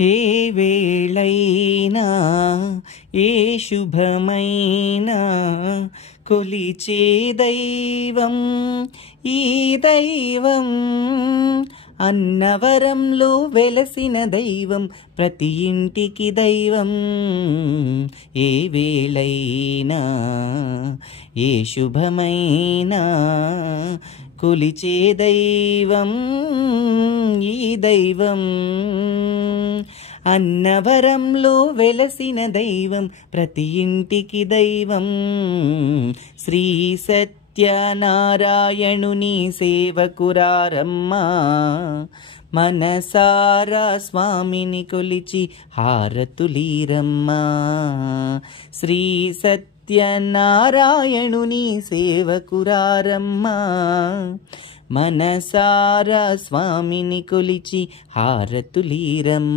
ఏ వేళైనా ఏ శుభమైనా కొలిచే దైవం ఈ దైవం, అన్నవరంలో వెలసిన దైవం ప్రతి ఇంటికి దైవం. ఏ వేళైనా ఏ శుభమైనా కొలిచే దైవం ఈ దైవం, అన్నవరంలో వెలసిన దైవం ప్రతి ఇంటికి దైవం. శ్రీ సత్యనారాయణుని సేవకురారమ్మా, మనసారా స్వామిని కొలిచి హారతులీరమ్మా. శ్రీ సత్యనారాయణుని సేవకురారమ్మా, మనసారా స్వామిని కొలిచి హారతులీరమ్మా.